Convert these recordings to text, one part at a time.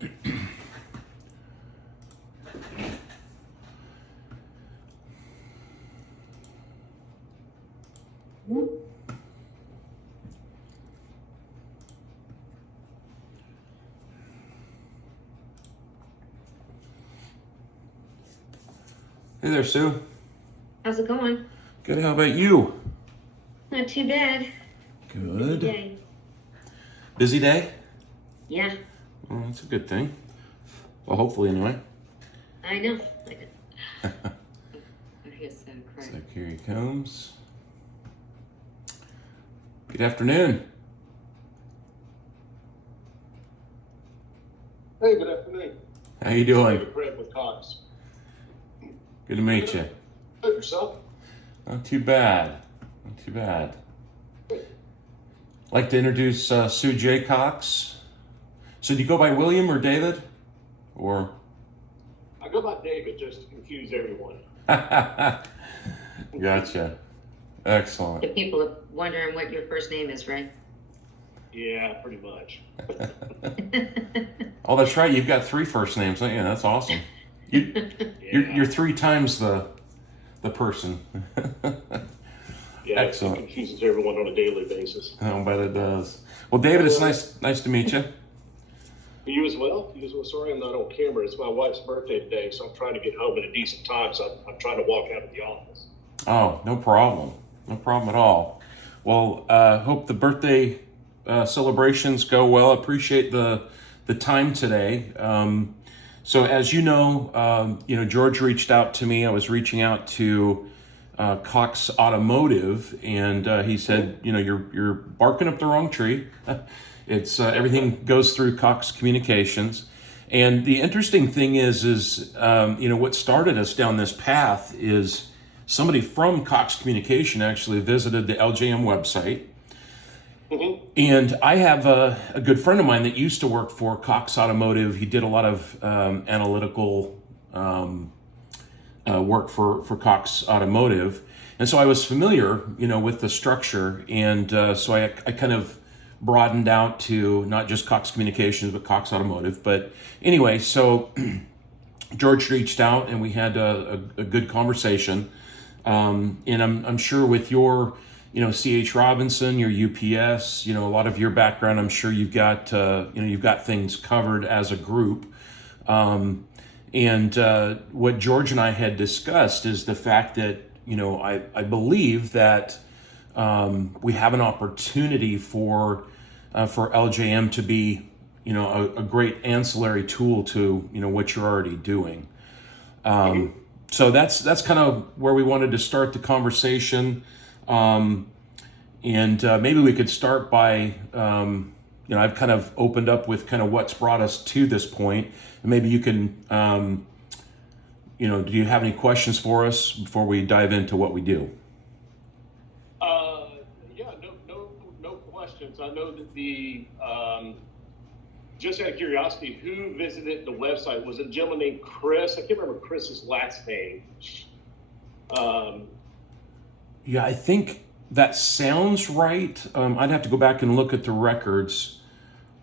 Hey there, Sue. How's it going? Good. How about you? Not too bad. Good. Day. Busy day? Yeah, Well, that's a good thing. Well, hopefully, anyway. I know. I guess correct. So here he comes. Good afternoon. Hey, good afternoon. How you doing? David Craig with Cust. Good to meet you. Good, yourself? Not too bad. Not too bad. Like to introduce Sue J. Cox. So do you go by William or David? Or? I go by David just to confuse everyone. Gotcha. Excellent. The people are wondering what your first name is, right? Yeah, pretty much. Oh, that's right. You've got 3 first names, don't you? That's awesome. You're 3 times the person. Yeah, Excellent. it confuses everyone on a daily basis. I bet it does. Well, David, it's nice to meet you. You as well? You as well? Sorry I'm not on camera. It's my wife's birthday today, so I'm trying to get home at a decent time, so I'm trying to walk out of the office. Oh, no problem. No problem at all. Well, hope the birthday celebrations go well. Appreciate the time today. So as you know, George reached out to me. I was reaching out to Cox Automotive, and he said, you're barking up the wrong tree. It's everything goes through Cox Communications. And the interesting thing is what started us down this path is somebody from Cox Communication actually visited the LJM website. Mm-hmm. And I have a good friend of mine that used to work for Cox Automotive. He did a lot of analytical work for Cox Automotive. And so I was familiar, with the structure. And so I kind of broadened out to not just Cox Communications, but Cox Automotive. But anyway, so George reached out and we had a good conversation. And I'm sure with your, C.H. Robinson, your UPS, a lot of your background, I'm sure you've got, you've got things covered as a group. And what George and I had discussed is the fact that, I believe that we have an opportunity for LJM to be, a great ancillary tool to, what you're already doing. So that's kind of where we wanted to start the conversation. And maybe we could start by, I've kind of opened up with kind of what's brought us to this point. And maybe you can, do you have any questions for us before we dive into what we do? Yeah, no questions. I know that just out of curiosity, who visited the website? Was it a gentleman named Chris? I can't remember Chris's last name. Yeah, I think that sounds right. I'd have to go back and look at the records,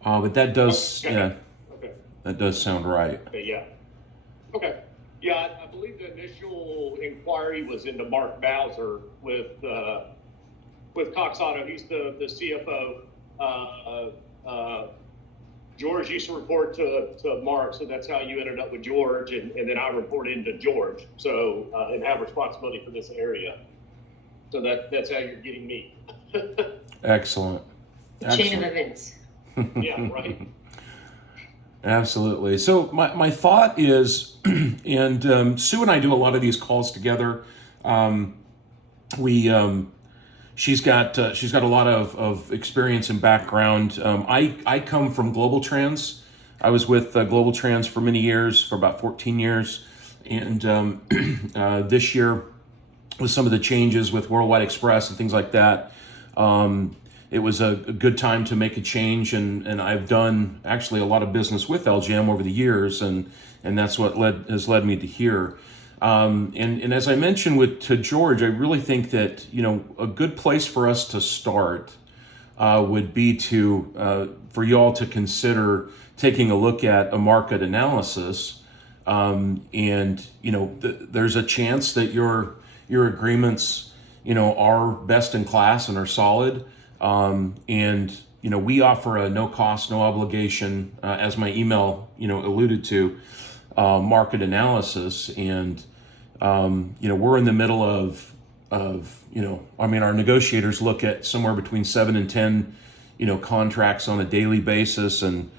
but that does, Okay. that does sound right. Okay, yeah. Okay. Yeah, I believe the initial inquiry was into Mark Bowser with Cox Auto. He's the CFO. George used to report to Mark, so that's how you ended up with George, and then I report into George, so and have responsibility for this area. So that's how you're getting me. Excellent. Chain of events. Yeah, right. Absolutely. So my thought is, and Sue and I do a lot of these calls together. She's got a lot of experience and background. I come from Global Trans. I was with Global Trans for many years, for about 14 years, and this year with some of the changes with Worldwide Express and things like that. It was a good time to make a change, and I've done actually a lot of business with LGM over the years, and that's what has led me to here. And as I mentioned to George, I really think that a good place for us to start would be to for you all to consider taking a look at a market analysis, and there's a chance that your agreements are best in class and are solid, and we offer a no cost, no obligation, as my email alluded to, market analysis, and we're in the middle of our negotiators look at somewhere between 7 and 10 contracts on a daily basis, and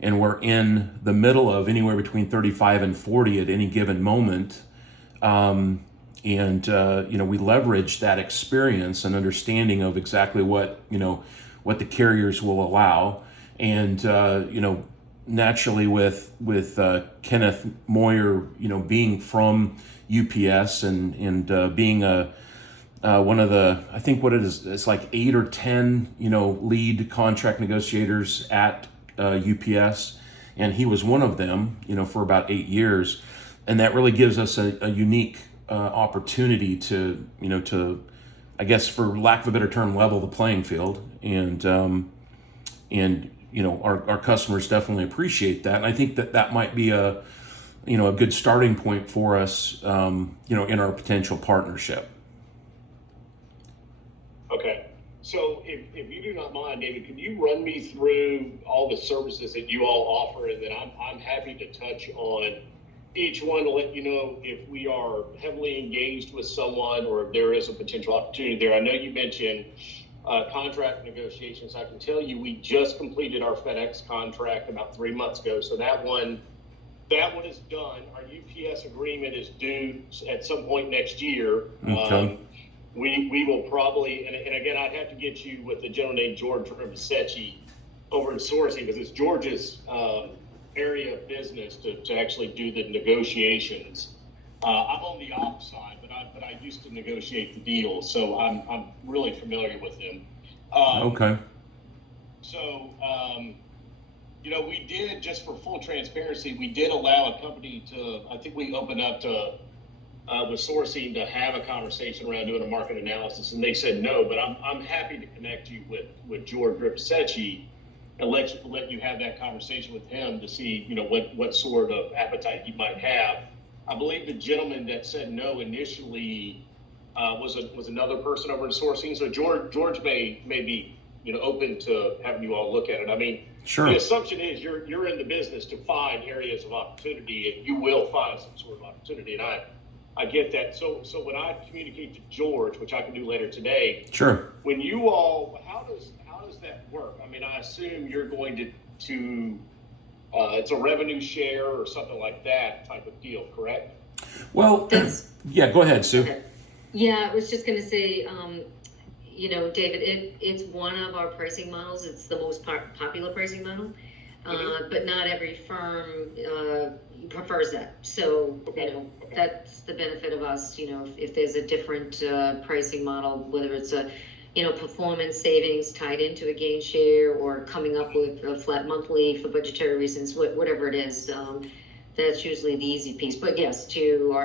we're in the middle of anywhere between 35 and 40 at any given moment, and we leverage that experience and understanding of exactly what the carriers will allow, and naturally with Kenneth Moyer being from UPS and being one of the, I think what it is, it's like 8 or 10 lead contract negotiators at UPS, and he was one of them for about 8 years, and that really gives us a unique opportunity to I guess, for lack of a better term, level the playing field, and our customers definitely appreciate that, and I think that might be a good starting point for us in our potential partnership. Okay. So if you do not mind, David, can you run me through all the services that you all offer, and then I'm happy to touch on each one to let you know if we are heavily engaged with someone or if there is a potential opportunity there. I know you mentioned contract negotiations. I can tell you we just completed our FedEx contract about 3 months ago, so that one is done. Our UPS agreement is due at some point next year. Okay. We will probably, and again, I'd have to get you with a gentleman named George Rivasecchi over in sourcing, because it's George's area of business to actually do the negotiations. I'm on the ops side, but I used to negotiate the deals, so I'm really familiar with them. Okay. So, we did, just for full transparency, we did allow a company to, I think we opened up to with sourcing to have a conversation around doing a market analysis, and they said no, but I'm happy to connect you with George Ripsecchi and let you have that conversation with him to see what sort of appetite he might have. I believe the gentleman that said no initially was another person over in sourcing, so George may be open to having you all look at it. I mean, sure. The assumption is you're in the business to find areas of opportunity, and you will find some sort of opportunity, and I get that. So when I communicate to George, which I can do later today, sure. When you all, how does that work? I mean, I assume you're going to it's a revenue share or something like that type of deal, correct? Well, yeah. Go ahead, Sue. Okay. Yeah, I was just going to say, David, it's one of our pricing models. It's the most popular pricing model, but not every firm prefers that. So, that's the benefit of us. If there's a different pricing model, whether it's a performance savings tied into a gain share or coming up with a flat monthly for budgetary reasons, whatever it is, that's usually the easy piece. But yes, to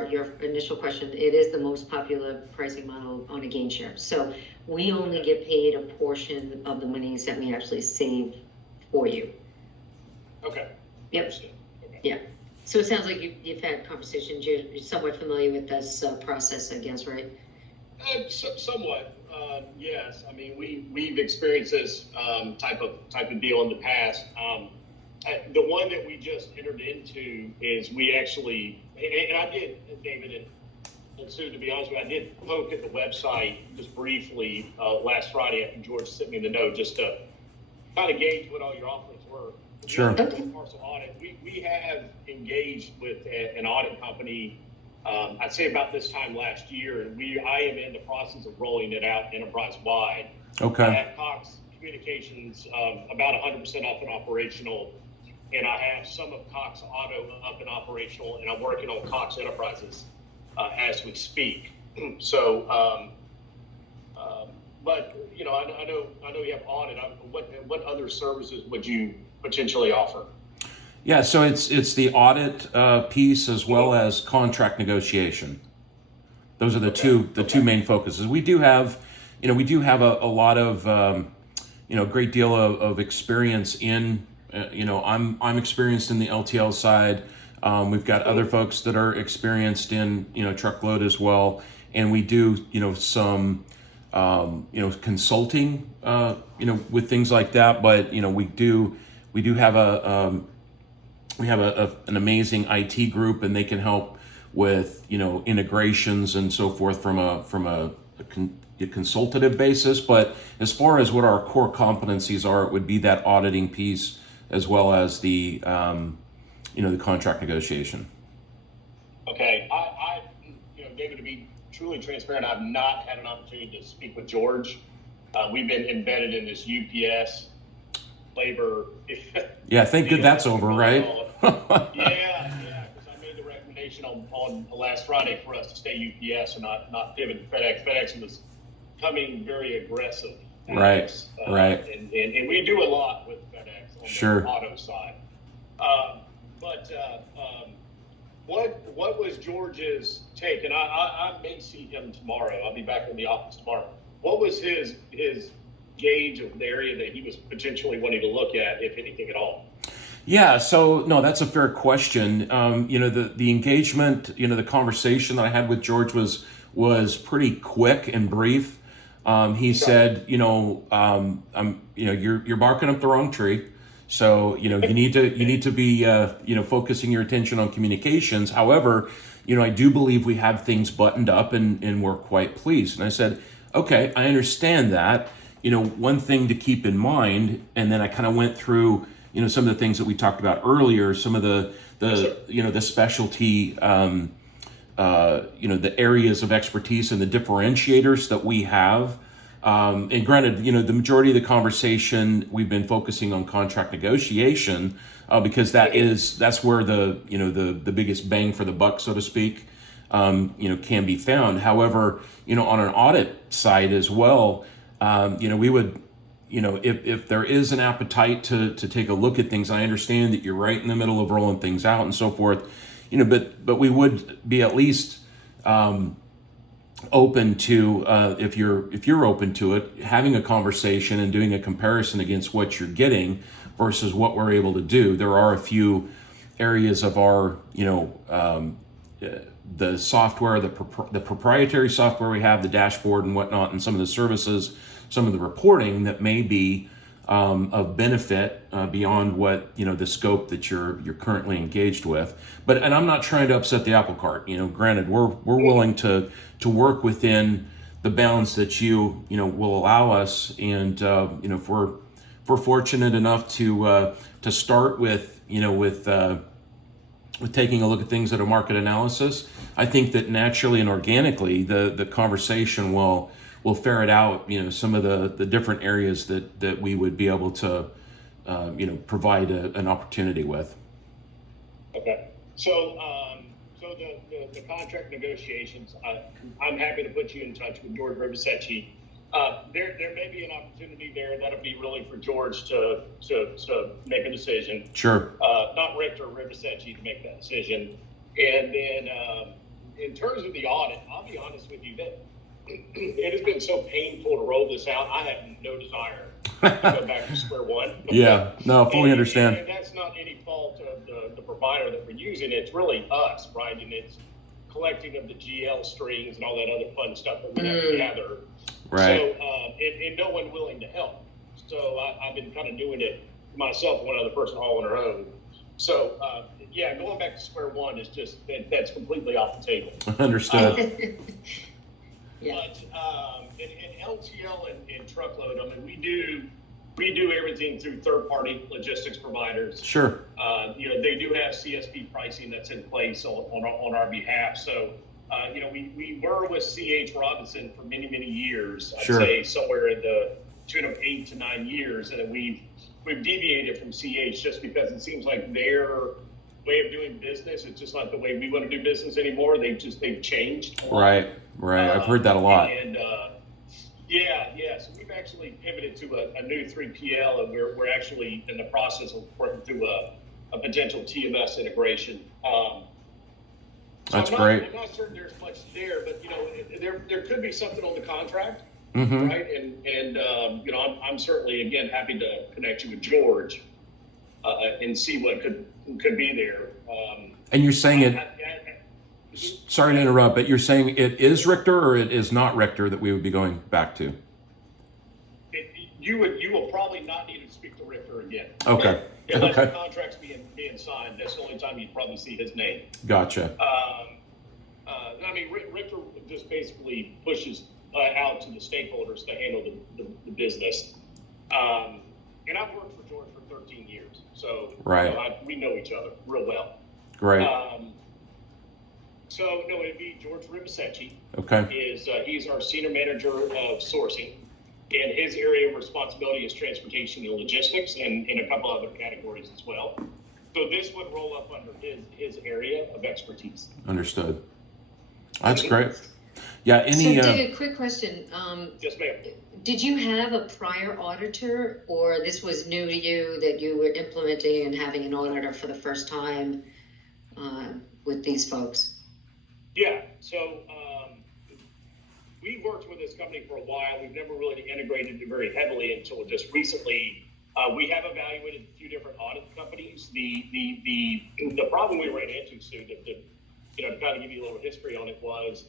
your initial question, it is the most popular pricing model on a gain share. So we only get paid a portion of the monies that we actually save for you. Okay. Yep. Okay. Yeah. So it sounds like you've had conversations. You're somewhat familiar with this process, I guess, right? Somewhat. Yes. I mean, we've experienced this type of deal in the past. The one that we just entered into is we actually, and I did, David and Sue, to be honest with you, I did poke at the website just briefly last Friday after George sent me the note, just to kind of gauge what all your offerings were. Sure. Parcel audit. We have engaged with an audit company. I'd say about this time last year, and I am in the process of rolling it out enterprise-wide. Okay. I have Cox Communications about 100% up and operational, and I have some of Cox Auto up and operational, and I'm working on Cox Enterprises as we speak. So, but I know you have audit. What other services would you potentially offer? Yeah, so it's the audit piece as well as contract negotiation. Those are the two main focuses. We do have a lot of a great deal of experience in, I'm experienced in the LTL side. We've got other folks that are experienced in, truckload as well. And we do, some, consulting, with things like that. But, we do have an amazing IT group, and they can help with, integrations and so forth from a consultative basis. But as far as what our core competencies are, it would be that auditing piece as well as the the contract negotiation. Okay, David, to be truly transparent, I've not had an opportunity to speak with George. We've been embedded in this UPS labor. Yeah, thank God that's over, right? Yeah, because I made the recommendation on last Friday for us to stay UPS and not pivot to FedEx. FedEx was coming very aggressive. Right. And we do a lot with FedEx on Sure. the auto side. What was George's take? And I may see him tomorrow. I'll be back in the office tomorrow. What was his gauge of the area that he was potentially wanting to look at, if anything at all? Yeah, so no, that's a fair question. The engagement, the conversation that I had with George was pretty quick and brief. He said, you're barking up the wrong tree. So, you need to be, focusing your attention on communications. However, I do believe we have things buttoned up and we're quite pleased. And I said, okay, I understand that. One thing to keep in mind, and then I kind of went through, some of the things that we talked about earlier, some of the specialty, the areas of expertise and the differentiators that we have. And granted, the majority of the conversation we've been focusing on contract negotiation, because that's where the biggest bang for the buck, so to speak, can be found. However, on an audit side as well, we would, if there is an appetite to take a look at things, I understand that you're right in the middle of rolling things out and so forth, but we would be at least, open to, if you're open to it, having a conversation and doing a comparison against what you're getting versus what we're able to do. There are a few areas of our, the software, the proprietary software we have, the dashboard and whatnot, and some of the services, some of the reporting that may be of benefit beyond what the scope that you're currently engaged with. And I'm not trying to upset the apple cart. Granted, we're willing to work within the bounds that you will allow us. And if we're fortunate enough to start with with taking a look at things at a market analysis, I think that naturally and organically the conversation will ferret out some of the different areas that we would be able to provide an opportunity with. Okay, so the contract negotiations, I'm happy to put you in touch with George Rivasecchi. There may be an opportunity there. That'll be really for George to make a decision. Sure. Not Rick or Rivasecchi to make that decision. And then in terms of the audit, I'll be honest with you that it has been so painful to roll this out. I have no desire to go back to square one. Yeah, no, fully understand. And that's not any fault of the provider that we're using. It's really us, right? And it's collecting of the GL strings and all that other fun stuff that we have to gather. Right. So, and no one willing to help. So I've been kind of doing it myself, one other person all on her own. So, going back to square one is just, that's completely off the table. Understood. Yeah. But in LTL and truckload, I mean, we do everything through third-party logistics providers. Sure. They do have CSP pricing that's in place on our behalf. So, we were with C.H. Robinson for many, many years. I'd say somewhere in the tune of 8 to 9 years, and then we've deviated from C.H. just because it seems like their way of doing business is just not the way we want to do business anymore. They've changed. Right. I've heard that a lot. And so we've actually pivoted to a new 3PL, and we're actually in the process of working through a potential TMS integration. That's great. I'm not certain there's much there, but there could be something on the contract. right? And you know, I'm certainly again happy to connect you with George and see what could be there. And you're saying it. Sorry to interrupt, but you're saying it is Richter or it is not Richter that we would be going back to? You will probably not need to speak to Richter again. Okay. Unless Okay. the contract's being signed, that's the only time you'd probably see his name. Gotcha. I mean, Richter just basically pushes out to the stakeholders to handle the business. And I've worked for George for 13 years, so Right. you know, we know each other real well. Great. So no, it'd be George Ribasecchi. Okay. He's our senior manager of sourcing, and his area of responsibility is transportation and logistics, and in a couple other categories as well. So this would roll up under his area of expertise. Understood. That's great. Yeah. So Any? David, quick question. Yes, ma'am. Did you have a prior auditor, or this was new to you that you were implementing and having an auditor for the first time with these folks? Yeah. So we worked with this company for a while. We've never really integrated it very heavily until just recently. We have evaluated a few different audit companies. The problem we ran into, Sue, to kind of give you a little history on it was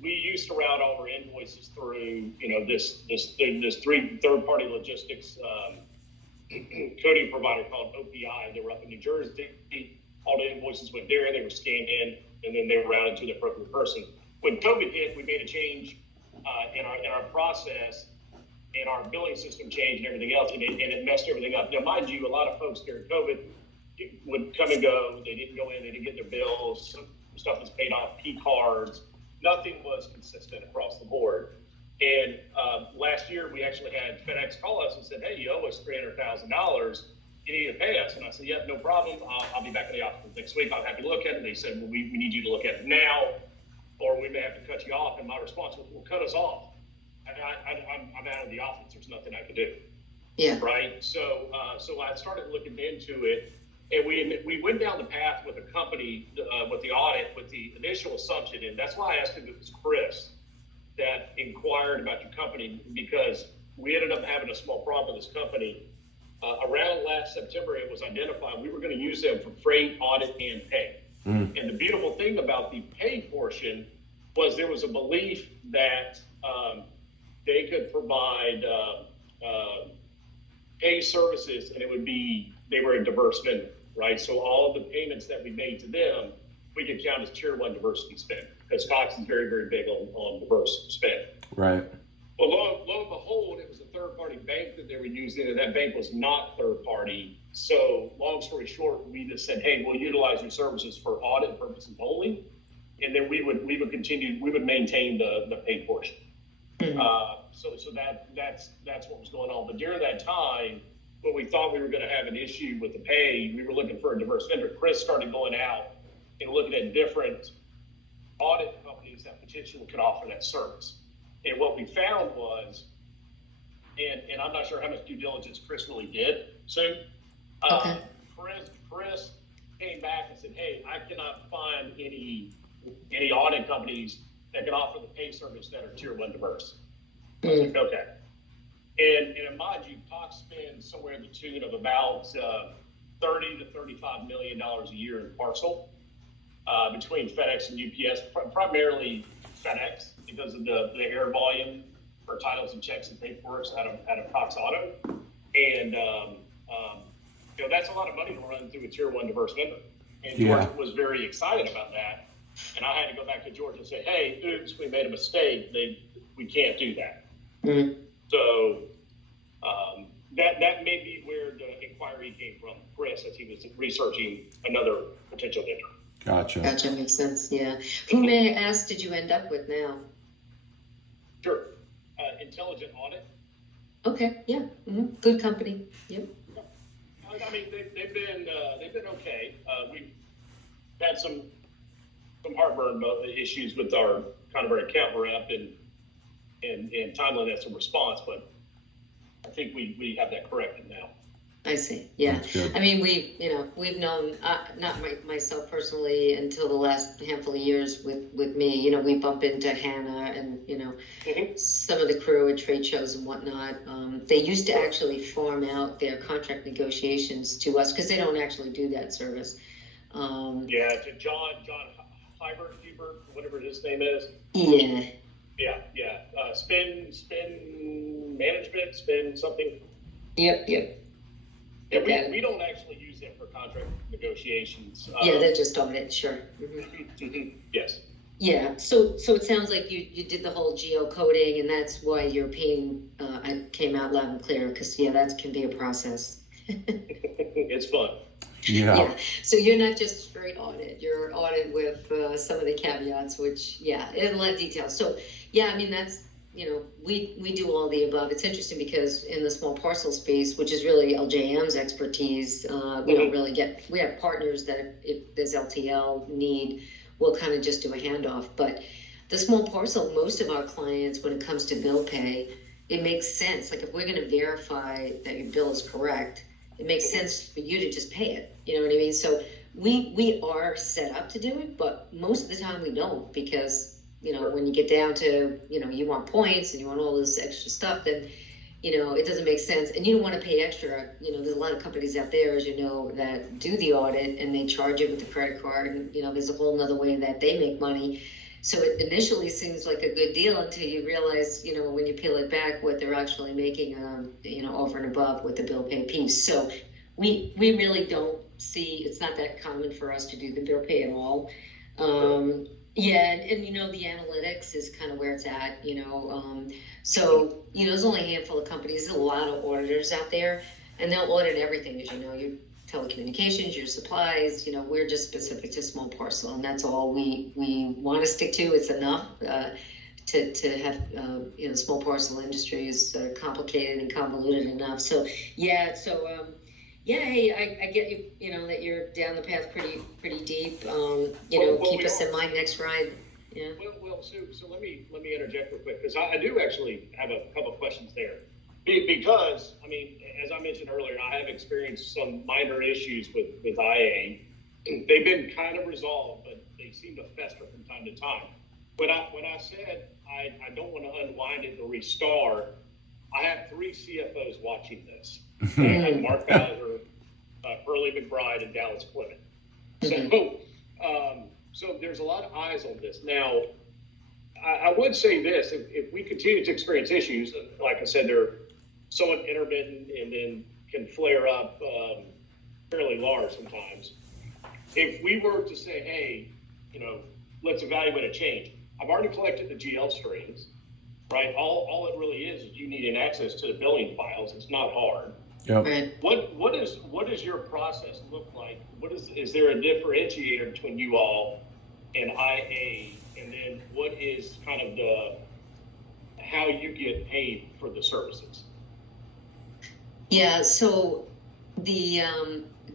we used to route all our invoices through this third-party logistics coding provider called OPI. They were up in New Jersey. All the invoices went there. They were scanned in, and then they were routed to the appropriate person. When COVID hit, we made a change in our process, and our billing system changed and everything else, and it messed everything up. Now, mind you, a lot of folks during COVID would come and go. They didn't go in. They didn't get their bills. Some stuff was paid off, P cards. Nothing was consistent across the board. And last year, we actually had FedEx call us and said, hey, you owe us $300,000. You need to pay us. And I said, yeah, no problem. I'll be back in the office next week. I'm happy to look at it. And they said, well, we need you to look at it now, or we may have to cut you off. And my response was, well, cut us off. I'm out of the office. There's nothing I can do. Yeah. Right. So I started looking into it, and we went down the path with a company with the audit with the initial assumption, and that's why I asked if it was Chris that inquired about your company, because we ended up having a small problem with this company. Around last September, it was identified we were going to use them for freight, audit, and pay. And the beautiful thing about the pay portion was there was a belief that they could provide pay services, and they were a diverse vendor, right? So all of the payments that we made to them, we could count as tier 1 diversity spend, because Cox is very, very big on diverse spend. Right. Well, lo and behold, it was a third-party bank that they were using, and that bank was not third-party. So long story short, we just said, hey, we'll utilize your services for audit purposes only, and then we would maintain the pay portion. So that's what was going on. But during that time, when we thought we were going to have an issue with the pay, we were looking for a diverse vendor. Chris started going out and looking at different audit companies that potentially could offer that service. And what we found was, and I'm not sure how much due diligence Chris really did. So Chris came back and said, hey, I cannot find any audit companies that can offer the pay service that are tier 1 diverse. I was like, okay. And mind you, Cox spends somewhere in the tune of about $30 to $35 million a year in parcel between FedEx and UPS, primarily FedEx because of the air volume for titles and checks and paperwork out of Cox Auto. And that's a lot of money to run through a tier 1 diverse vendor. And George was very excited about that. And I had to go back to George and say, hey, oops, we made a mistake. We can't do that. Mm-hmm. So that may be where the inquiry came from, Chris, as he was researching another potential vendor. Gotcha, makes sense, yeah. Who may I ask did you end up with now? Sure. Intelligent Audit. Okay, yeah, good company, yep. I mean, they've been okay. We've had some heartburn issues with our account rep and timeliness of response, but I think we have that corrected now. I see. Yeah. That's good. I mean, we've known, not myself personally until the last handful of years with me, we bump into Hannah and, Mhm. some of the crew at trade shows and whatnot. They used to actually farm out their contract negotiations to us because they don't actually do that service. Yeah, to John Hubert, whatever his name is. Yeah. Yeah. Spin management, spin something. Yep. Yeah, Okay. we don't actually use them for contract negotiations. Yeah, they're just on it, sure. Yes. Yeah, so it sounds like you did the whole geocoding, and that's why you're paying. I came out loud and clear because that can be a process. It's fun. Yeah. So you're not just straight audit; you're audit with some of the caveats, which in a lot of detail. So I mean that's we do all the above. It's interesting because in the small parcel space, which is really LJM's expertise, we don't really get. We have partners that if there's LTL need, we'll kind of just do a handoff. But the small parcel, most of our clients, when it comes to bill pay, it makes sense. Like if we're going to verify that your bill is correct, it makes sense for you to just pay it. You know what I mean? So we are set up to do it, but most of the time we don't because when you get down to you want points and you want all this extra stuff, then it doesn't make sense, and you don't want to pay extra. There's a lot of companies out there, as that do the audit and they charge it with the credit card, and there's a whole nother way that they make money. So it initially seems like a good deal until you realize, when you peel it back, what they're actually making, over and above with the bill pay piece. So we really don't see, it's not that common for us to do the bill pay at all. Yeah, and the analytics is kind of where it's at, so there's only a handful of companies. There's a lot of auditors out there, and they'll audit everything, as your telecommunications, your supplies. We're just specific to small parcel, and that's all we want to stick to. It's enough to have small parcel industry is complicated and convoluted enough. So hey, I get you, that you're down the path pretty deep. Keep us in mind next ride. Yeah. Well, so let me interject real quick because I do actually have a couple of questions there. Because I mean, as I mentioned earlier, I have experienced some minor issues with IA. They've been kind of resolved, but they seem to fester from time to time. When I said I don't want to unwind it or restart, I have 3 CFOs watching this. Mark Bowser, Burley McBride, and Dallas Clement. So there's a lot of eyes on this. Now, I would say this, if we continue to experience issues, like I said, they're somewhat intermittent and then can flare up fairly large sometimes. If we were to say, hey, let's evaluate a change. I've already collected the GL streams, right? All it really is you need an access to the billing files. It's not hard. Yep. Right. What does your process look like? Is there a differentiator between you all and IA? And then what is kind of how you get paid for the services? Yeah, so the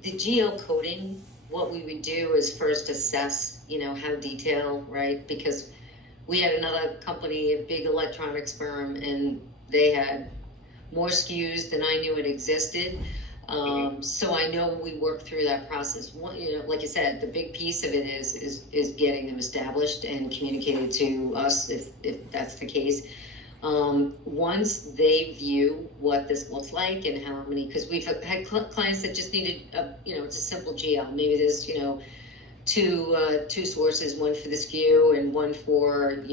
GL coding, what we would do is first assess, how detailed, right? Because we had another company, a big electronics firm, and they had more SKUs than I knew it existed. So I know we work through that process. Like you said, the big piece of it is getting them established and communicated to us if that's the case. Once they view what this looks like and how many, because we've had clients that just needed, it's a simple GL. Maybe there's, two sources, one for the SKU and one for,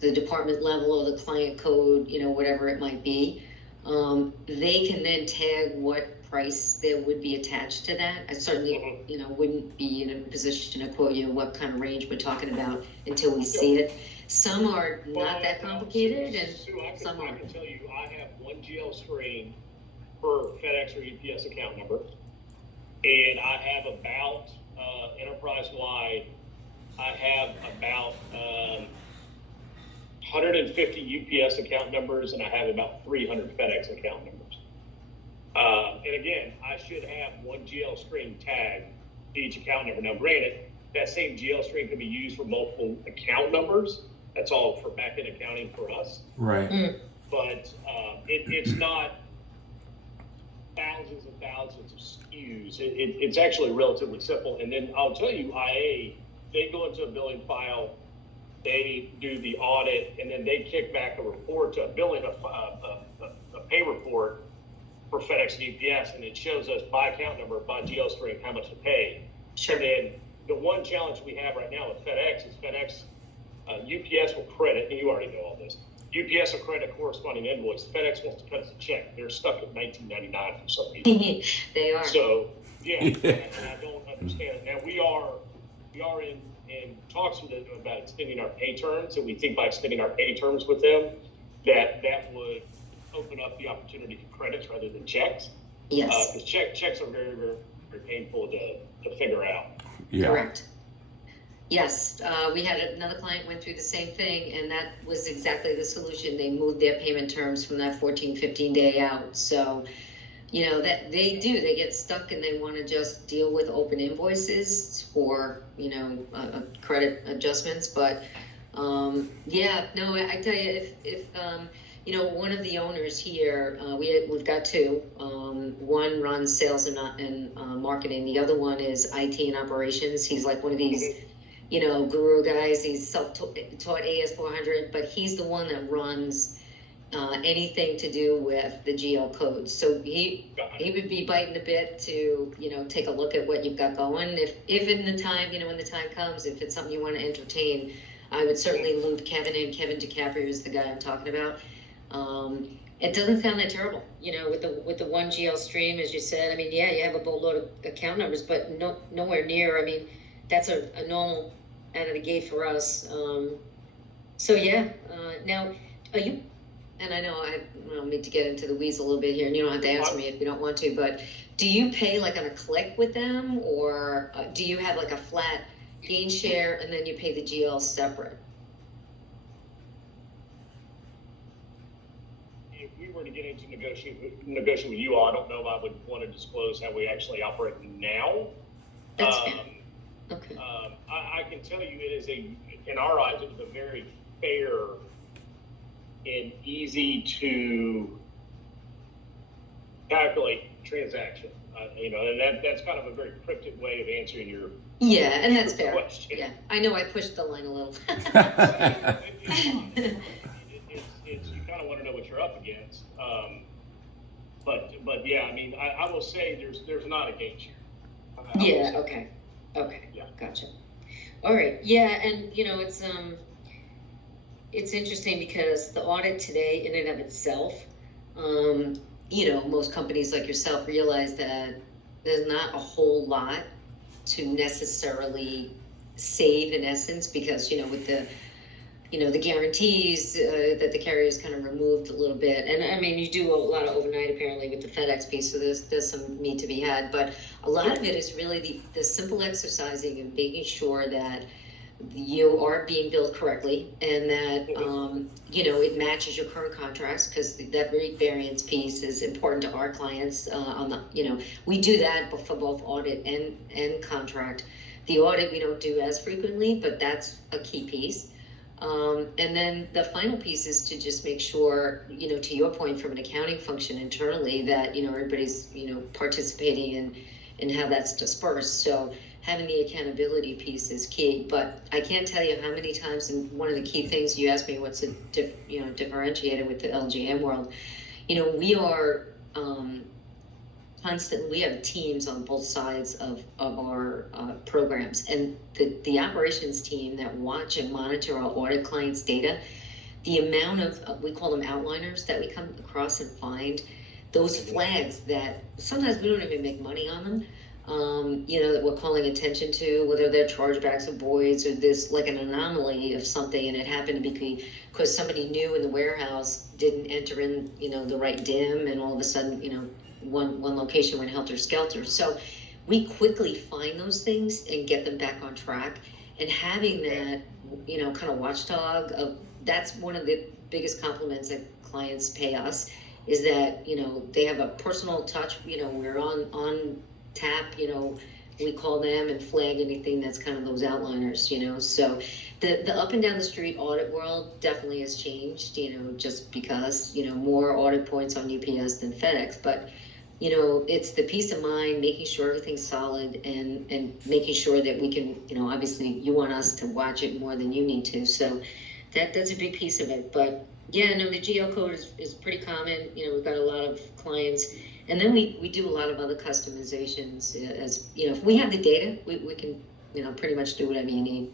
the department level or the client code, whatever it might be. They can then tag what price there would be attached to that. I certainly, wouldn't be in a position to quote you what kind of range we're talking about until we see it. Some are not that complicated, and some are. I can tell you, I have one GL screen per FedEx or UPS account number, and I have about enterprise-wide, I have about 150 UPS account numbers, and I have about 300 FedEx account numbers. And again, I should have one GL screen tag to each account number. Now, granted, that same GL screen can be used for multiple account numbers. That's all for back-end accounting for us. Right. But it's not use. It's actually relatively simple. And then I'll tell you, IA, they go into a billing file, they do the audit, and then they kick back a report to a billing, a pay report for FedEx and UPS, and it shows us by account number, by GL stream, how much to pay. Sure. And then the one challenge we have right now with FedEx is UPS will credit, and you already know all this. UPS will credit a corresponding invoice. FedEx wants to cut us a check. They're stuck at $19.99 for some reason. They are. So yeah, and I don't understand it. Now we are in talks with them about extending our pay terms, and we think by extending our pay terms with them, that would open up the opportunity for credits rather than checks. Yes. Because checks are very, very, very painful to figure out. Yeah. Correct. Yes, we had another client went through the same thing, and that was exactly the solution. They moved their payment terms from that 14, 15 day out. So, you know, that they get stuck and they want to just deal with open invoices for, you know, credit adjustments. But yeah, no, I tell you, if you know, one of the owners here, we've got two. One runs sales and marketing. The other one is IT and operations. He's like one of these, you know, guru guys. He's self-taught AS400, but he's the one that runs anything to do with the GL codes. So he would be biting a bit to, you know, take a look at what you've got going. If in the time, you know, when the time comes, if it's something you want to entertain, I would certainly loop Kevin in. Kevin DiCaprio is the guy I'm talking about. It doesn't sound that terrible, you know, with the one GL stream, as you said. I mean, yeah, you have a boatload of account numbers, but nowhere near. I mean, that's a normal out of the gate for us. So yeah, now are you? And I know I don't need to get into the weeds a little bit here, and you don't have to answer me if you don't want to. But do you pay like on a click with them, or do you have like a flat gain share and then you pay the GL separate? If we were to get into negotiate with you all, I don't know if I would want to disclose how we actually operate now. That's fair. Okay. I can tell you it is in our eyes, it was a very fair and easy to calculate transaction. You know, and that's kind of a very cryptic way of answering your and that's fair. question. Yeah, I know I pushed the line a little. It's you kind of want to know what you're up against. But yeah, I mean, I will say there's not a gain share. Yeah. Okay. Yeah. Gotcha. All right. Yeah, and you know, it's interesting because the audit today, in and of itself, you know, most companies like yourself realize that there's not a whole lot to necessarily save in essence, because, you know, with the, you know, the guarantees that the carriers kind of removed a little bit. And I mean, you do a lot of overnight apparently with the FedEx piece, so there's some meat to be had. But a lot of it is really the simple exercising and making sure that you are being billed correctly, and that you know, it matches your current contracts, because that rate variance piece is important to our clients. On the, you know, we do that for both audit and contract. The audit we don't do as frequently, but that's a key piece. And then the final piece is to just make sure, you know, to your point, from an accounting function internally, that, you know, everybody's, you know, participating in how that's dispersed. So having the accountability piece is key. But I can't tell you how many times, and one of the key things you asked me, what's differentiated with the LGM world, you know, we are constantly, we have teams on both sides of our programs, and the operations team that watch and monitor our audit clients' data, the amount of, we call them outliners, that we come across and find, those flags that sometimes we don't even make money on them, you know, that we're calling attention to, whether they're chargebacks or voids or this, like an anomaly of something, and it happened to be because somebody new in the warehouse didn't enter in, you know, the right dim, and all of a sudden, you know, one location went helter-skelter. So we quickly find those things and get them back on track. And having that, you know, kind of watchdog of, that's one of the biggest compliments that clients pay us, is that, you know, they have a personal touch. You know, we're on tap, you know, we call them and flag anything that's kind of those outliners, you know. So the up and down the street audit world definitely has changed, you know, just because, you know, more audit points on UPS than FedEx. But it's the peace of mind, making sure everything's solid, and making sure that we can, obviously you want us to watch it more than you need to. So that's a big piece of it. But yeah, no, the GL code is pretty common. We've got a lot of clients, and then we do a lot of other customizations. As if we have the data, we can, pretty much do whatever you need.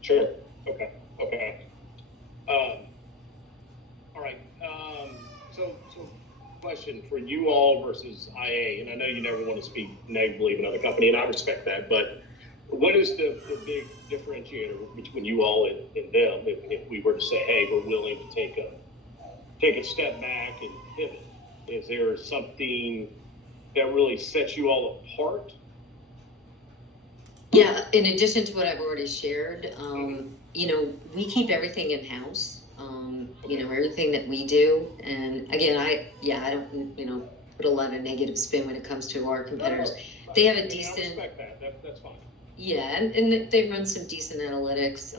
Sure. Okay. All right. So question for you all versus IA, and I know you never want to speak negatively of another company, and I respect that, but what is the big differentiator between you all and them if we were to say, hey, we're willing to take a step back and pivot? Is there something that really sets you all apart? Yeah, in addition to what I've already shared, we keep everything in-house, everything that we do. And again, I don't, put a lot of negative spin when it comes to our competitors. They have a decent... I respect that. That's fine. Yeah, and they run some decent analytics.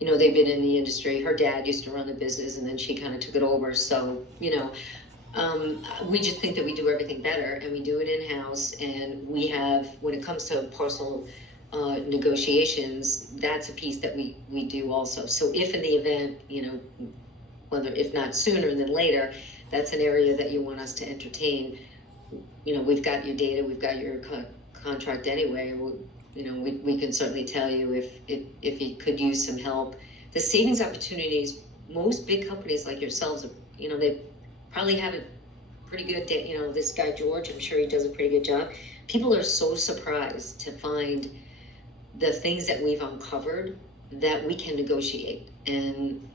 They've been in the industry. Her dad used to run the business, and then she kind of took it over. So, we just think that we do everything better, and we do it in-house. And we have, when it comes to parcel negotiations, that's a piece that we do also. So if in the event, whether if not sooner than later, that's an area that you want us to entertain. We've got your data, we've got your contract anyway. We can certainly tell you if you could use some help. The savings opportunities, most big companies like yourselves, they probably have a pretty good day. This guy George, I'm sure he does a pretty good job. People are so surprised to find the things that we've uncovered that we can negotiate. And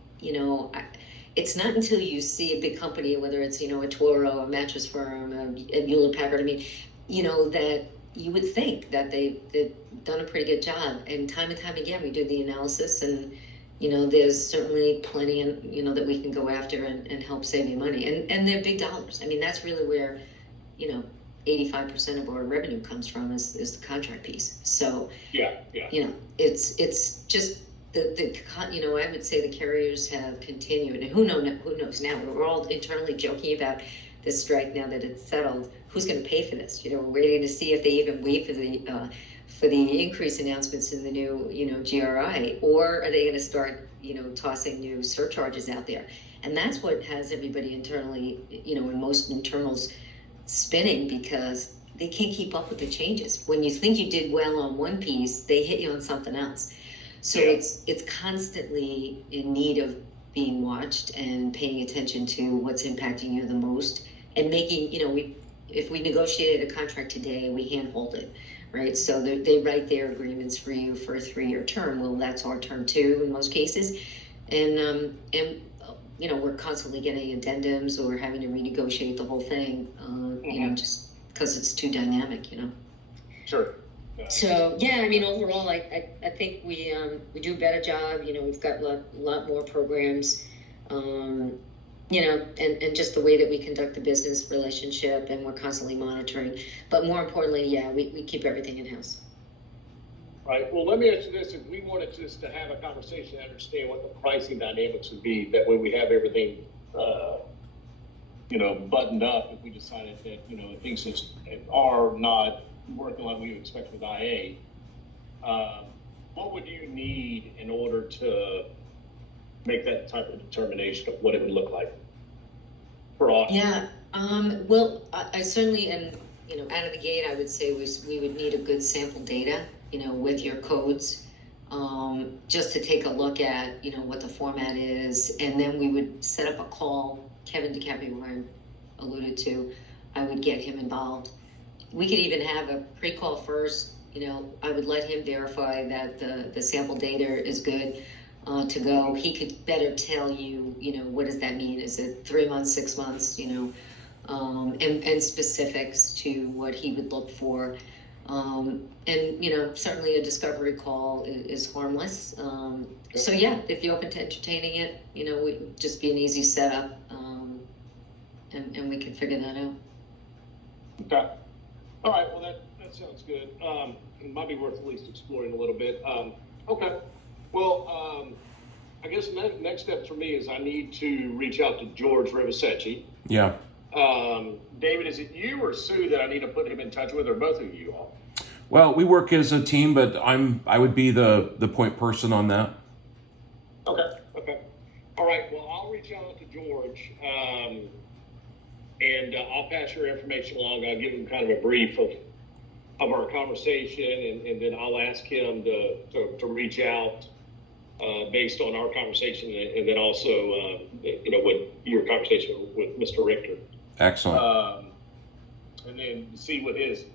it's not until you see a big company, whether it's a Toro, a mattress firm, a Hewlett Packard, that you would think that they've done a pretty good job. And time again, we do the analysis, and there's certainly plenty, that we can go after and help save you money. And they're big dollars. That's really where 85% of our revenue comes from is the contract piece. So yeah. It's just I would say the carriers have continued, and who knows now. We're all internally joking about this strike now that it's settled. Who's going to pay for this? We're waiting to see if they even wait for the increase announcements in the new GRI, or are they going to start tossing new surcharges out there? And that's what has everybody internally, in most internals, spinning, because they can't keep up with the changes. When you think you did well on one piece, they hit you on something else. So it's constantly in need of being watched and paying attention to what's impacting you the most, and making, if we negotiated a contract today, we handhold it, right? So they write their agreements for you for a 3-year term. Well, that's our term too in most cases. And we're constantly getting addendums or having to renegotiate the whole thing, just because it's too dynamic, Sure. So yeah, overall, I think we do a better job. We've got a lot more programs, and just the way that we conduct the business relationship, and we're constantly monitoring. But more importantly, we keep everything in house. Right. Well, let me ask you this: if we wanted just to have a conversation, and understand what the pricing dynamics would be, that way we have everything, buttoned up. If we decided that things just are not working like we would expect with IA, what would you need in order to make that type of determination of what it would look like for us? Yeah. Well, I certainly, and out of the gate, I would say we would need a good sample data, with your codes, just to take a look at, what the format is, and then we would set up a call. Kevin DeCaprio, who I alluded to, I would get him involved. We could even have a pre-call first. I would let him verify that the sample data is good to go. He could better tell you, what does that mean? Is it 3 months, 6 months, and specifics to what he would look for. And certainly a discovery call is harmless. So yeah, if you're open to entertaining it, it would just be an easy setup, and we can figure that out. Okay. All right. Well, that sounds good. It might be worth at least exploring a little bit. Okay. Well, I guess next step for me is I need to reach out to George Rivasecchi. Yeah. David, is it you or Sue that I need to put him in touch with, or both of you all? Well, we work as a team, but I would be the point person on that. Okay. All right. Well, I'll reach out to George, and I'll pass your information along. I'll give him kind of a brief of our conversation, and then I'll ask him to reach out based on our conversation, and then also what your conversation with Mr. Richter. Excellent. And then see what his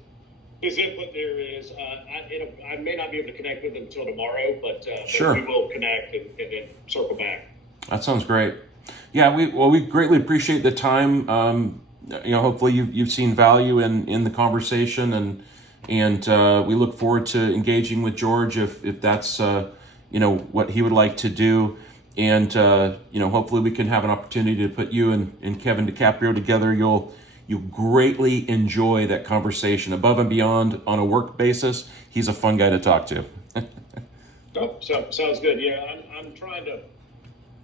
input there is. I may not be able to connect with him until tomorrow, but Sure. we will connect and then circle back. That sounds great. Yeah, we greatly appreciate the time. Hopefully you've seen value in the conversation, and we look forward to engaging with George if that's what he would like to do. And hopefully we can have an opportunity to put you and Kevin DiCaprio together. You'll greatly enjoy that conversation above and beyond on a work basis. He's a fun guy to talk to. Sounds good. Yeah, I'm trying to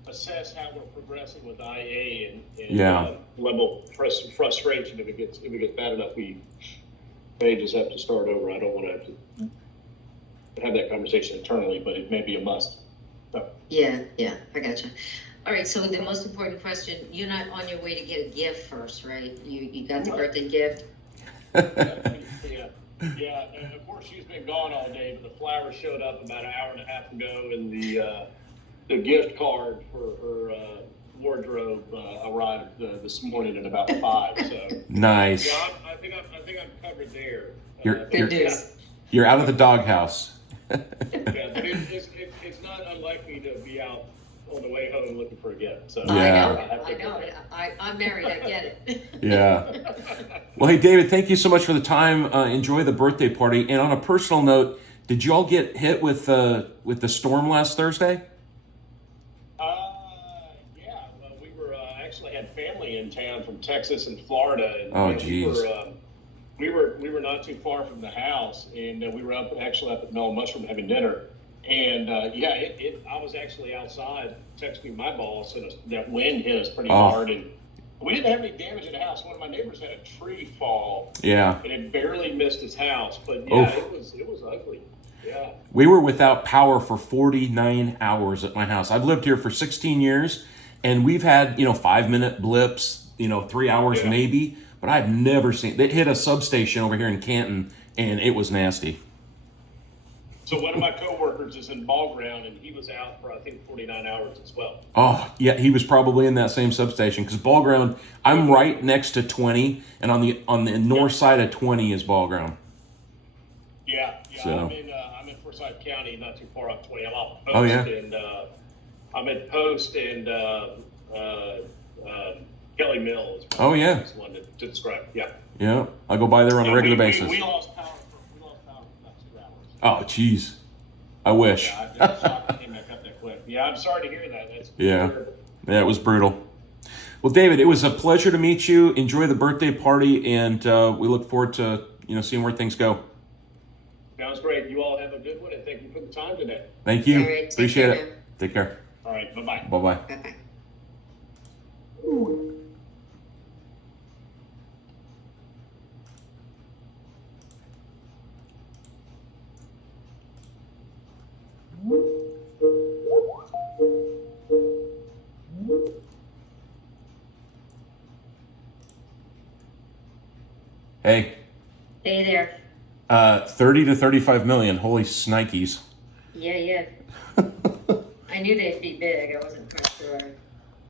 assess how we're progressing with IA and Yeah. level frustration. If it gets bad enough, we may just have to start over. I don't want to have to have that conversation internally, but it may be a must. So. Yeah, I gotcha. All right, so the most important question, you're not on your way to get a gift first, right? You got the birthday gift? Yeah, and of course she's been gone all day, but the flowers showed up about an hour and a half ago, and the gift card for her wardrobe arrived this morning at about 5. So Nice. yeah, I think I'm covered there. Good news. You're out of the doghouse. Yeah, but it's not unlikely to be out on the way home looking for a gift. So Yeah. I know. I'm married. I get it. Yeah. Well, hey, David, thank you so much for the time. Enjoy the birthday party. And on a personal note, did you all get hit with the storm last Thursday? Yeah. We were actually had family in town from Texas and Florida. And, Oh, geez. We were not too far from the house, and we were up at Mellow Mushroom having dinner. And I was actually outside texting my boss, and that wind hit us pretty hard, and we didn't have any damage in the house. One of my neighbors had a tree fall, Yeah. and it barely missed his house, but it was ugly. Yeah. We were without power for 49 hours at my house. I've lived here for 16 years, and we've had 5-minute blips, 3 hours maybe, but I've never seen it hit a substation over here in Canton, and it was nasty. So one of my coworkers is in ball ground, and he was out for I think 49 hours as well. Oh, yeah, he was probably in that same substation because ball ground, I'm right next to 20, and on the north side of 20 is ball ground. Yeah. So. I'm in Forsyth County, not too far off 20. I'm off Post, Oh, yeah. And I'm at Post and Kelly Mills. Oh, yeah. Is one to describe. Yeah. Yeah, I go by there on a regular basis. We lost power for about 2 hours. Oh, geez. I wish. Yeah, I was shocked it came back up that quick. Yeah, I'm sorry to hear that. That's Yeah. terrible. Yeah, it was brutal. Well, David, it was a pleasure to meet you. Enjoy the birthday party, and we look forward to seeing where things go. Sounds great. You all have a good one, and thank you for the time today. Thank you. All right, take Appreciate care it. Take care. All right, bye-bye. Bye-bye. Bye-bye. Hey, Hey there. 30 to 35 million. Holy snikes. Yeah. I knew they'd be big. I wasn't quite sure.